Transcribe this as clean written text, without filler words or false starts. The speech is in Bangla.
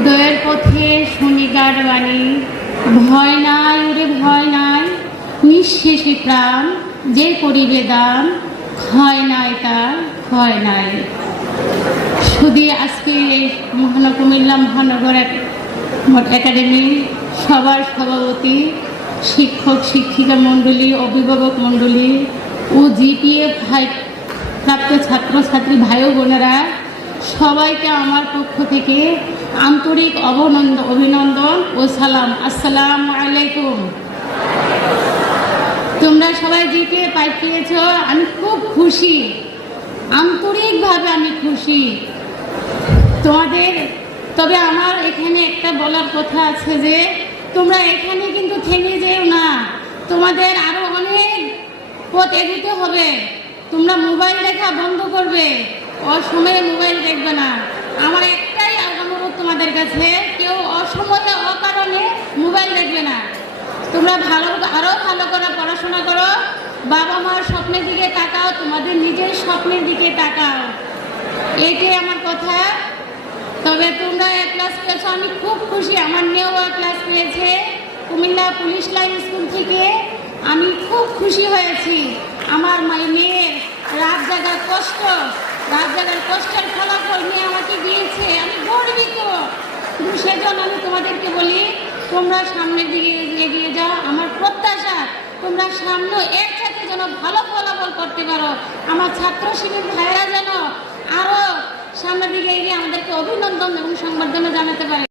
উদয়ের পথে শনিকার বাণী, ভয় নাই ওরে ভয় নাই, নিঃশেষে প্রাণ যে করিবে দান, ক্ষয় নাই তার ক্ষয় নাই। শুধু আজকে এই কুমিল্লা মহানগর একাডেমি সবার সভাপতি, শিক্ষক শিক্ষিকা মণ্ডলী, অভিভাবক মণ্ডলী ও জিপিএ প্রাপ্ত ছাত্রছাত্রী ভাই বোনেরা, সবাইকে আমার পক্ষ থেকে আন্তরিক অভিনন্দন ও সালাম। আসসালামু আলাইকুম। তোমরা সবাই জিপিএ পেয়েছ, আমি খুব খুশি, আন্তরিকভাবে আমি খুশি তোমাদের। তবে আমার এখানে একটা বলার কথা আছে যে তোমরা এখানে কিন্তু থেমে যেও না, তোমাদের আরো অনেক পথ এগোতে হবে। তোমরা মোবাইল দেখা বন্ধ করবে, অসময়ে মোবাইল দেখবে না। আমার একটাই অনুরোধ তোমাদের কাছে, কেউ অসময়ে অকারণে মোবাইল দেখবে না। তোমরা আরো ভালো করে পড়াশোনা করো, বাবা মার স্বপ্নের দিকে তাকাও, তোমাদের নিজের স্বপ্নের দিকে তাকাও, এইটাই আমার কথা। তবে তোমরা এ ক্লাস পেয়েছো, আমি খুব খুশি। আমার মেয়েও এ ক্লাস পেয়েছে কুমিল্লা পুলিশ লাইন স্কুল থেকে, আমি খুব খুশি হয়েছি। আমার মেয়ের রাত জাগার কষ্টের ফলাফল নিয়ে আমাকে দিয়েছে, আমি গর্বিত। কিন্তু সেজন্য আমি তোমাদেরকে বলি, তোমরা সামনের দিকে এগিয়ে যাও। আমার প্রত্যাশা তোমরা সামনে এর সাথে যেন ভালো ফলাফল করতে পারো। আমার ছাত্র শিবির ভাইয়েরা যেন আরো সামনের দিকে এগিয়ে আমাদেরকে অভিনন্দন এবং সংবর্ধনা জানাতে পারে।